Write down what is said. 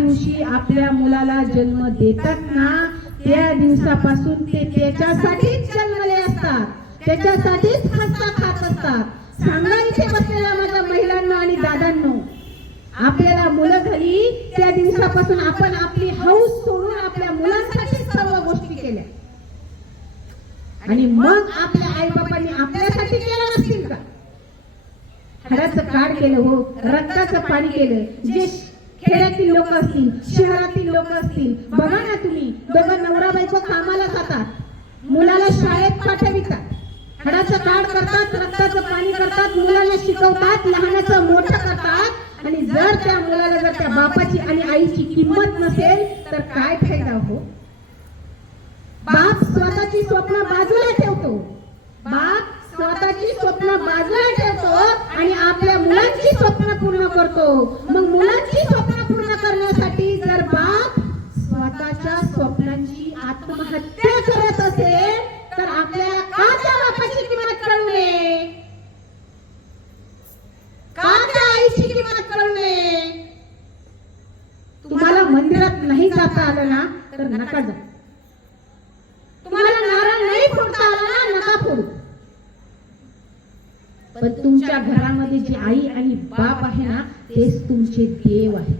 दिवशी आपल्या मुलाला जन्म देतात ना त्या दिवसापासून ते त्याच्यासाठीच जन्मले असतात. त्याच्यासाठीच खस्ता खात असतात. सांगा इथे बसलेल्या माझ्या महिलांना आणि दादांनो आपल्याला मुलं झाली त्या दिवसापासून आपण आपली हौस सोडून आपल्या मुलांसाठी सर्व गोष्टी केल्या. आणि मग आपल्या आई बाबांनी आपल्यासाठी केलं नसतील का? हाडाचं काढ केलं हो रक्ताचं पाणी केलं जे खेड्यातील लोक असतील शहरातील लोक असतील बघा ना तुम्ही दोघं नवरा बायको कामाला जातात मुलाला शाळेत पाठवितात हडाचं काढ करतात रक्ताचं पाणी करतात मुलाला शिकवतात लहानाचं मोठं करतात आणि जर त्या मुलाला जर त्या बापाची आणि आईची किंमत नसेल तर काय फायदा हो? बाप स्वतःची स्वप्न बाजूला ठेवतो. बाप स्वतःची स्वप्न बाजूला ठेवतो आणि आपल्या मुलांची स्वप्न पूर्ण करतो. स्वप्नांची आत्महत्या करत असेल तर आपल्याला का त्या बापाची किंमत कळू नये? का त्या आईची किंमत कळू नये? तुम्हाला मंदिरात नाही जाता आलं ना तर नका जा. तुम्हाला नारळ नाही फोडता आला ना नका फोडू पण तुमच्या घरामध्ये जी आई आणि बाप आहे ना तेच तुमचे देव आहे